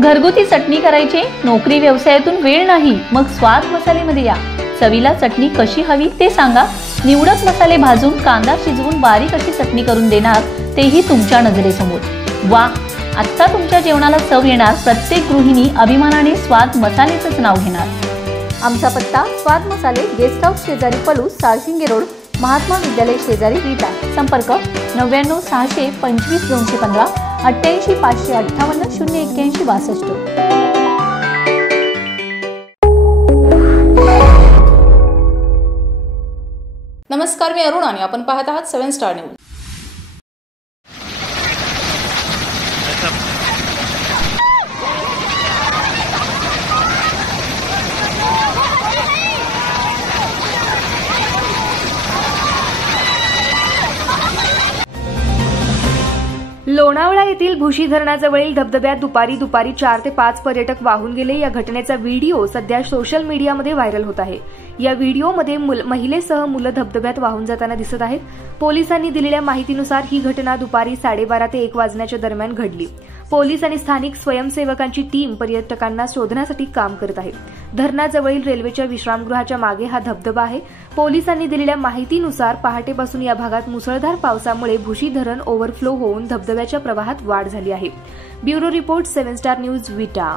घरगुती चटणी करायची, नोकरी व्यवसायातून वेळ नाही, मग स्वाद मसालेमध्ये या। चवीला चटणी कशी हवी ते सांगा। निवडक मसाले भाजून कांदा शिजवून बारीक अशी चटणी करून देणार, तेही तुमच्या नजरेसमोर। वा, आता तुमच्या जेवणाला चव येणार। प्रत्येक गृहिणी अभिमानाने स्वाद मसालेचंच नाव घेणार। आमचा पत्ता स्वाद मसाले, गेस्ट हाऊस शेजारी पलूस, साळशिंगे रोड, महात्मा विद्यालय शेजारी विटा। संपर्क 99 625 215 88 558 081 62। नमस्कार, मी अरुण आणि आपण पाहत आहात 7 स्टार न्यूज। लोणावळा येथील भुशी धरणाजवळील धबधब्यात दुपारी 4 ते 5 पर्यटक वाहून गेले। या घटनेचा व्हिडिओ सध्या सोशल मीडियामध्ये व्हायरल होत आहे। या व्हिडिओमध्ये महिलेसह मुलं धबधब्यात वाहून जाताना दिसत आहेत। पोलिसांनी दिलेल्या माहितीनुसार ही घटना दुपारी 12:30 ते 1 वाजण्याच्या दरम्यान घडली। पोलीस आणि स्थानिक स्वयंसेवकांची टीम पर्यटकांना शोधण्यासाठी काम करत आहे। धरणाजवळील रेल्वेच्या विश्रामगृहाच्या मागे हा धबधबा आहे। पोलिसांनी दिलेल्या माहितीनुसार पहाटेपासून या भागात मुसळधार पावसामुळे भुशी धरण ओव्हरफ्लो होऊन धबधब्याच्या प्रवाहात वाढ झाली आहे। ब्युरो रिपोर्ट 7 स्टार न्यूज विटा।